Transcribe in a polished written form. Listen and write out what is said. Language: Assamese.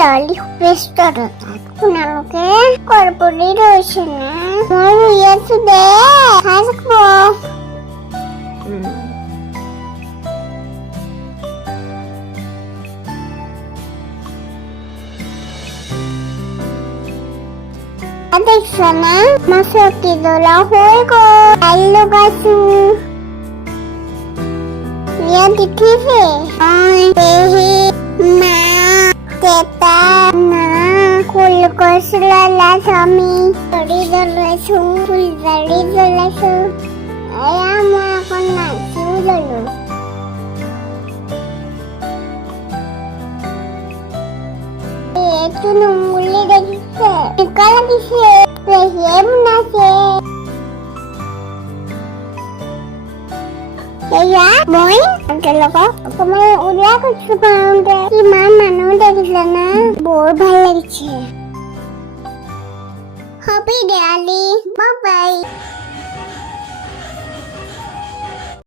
দেৱালী ব্যস্ততা আপোনালোকে কৰ পৰি ৰৈছে না মই ৰুই আছো দে খাই থাকব দেখছ না মাছৰ কি জ্বলা হৈ গ'ল আইল লগাইছো ইয়া দেখিছে পেহী মা দেতা না ফুল গছলা লামি জৰি জ্বলাইছো ফুলজাৰি জ্বলাইছো এয়া মই অকণ নাচিও ললো এইটো নুমুলি দেখিছে এনেকুৱা লাগিছে পেহীয়ে বনাইছে এয়া মই লগত অকমান ওলাই গৈছো পাওঁতে ইমান মানুহ দেখিছে না বৰ ভাল লাগিছে হেপী দেৱালী বাই বাই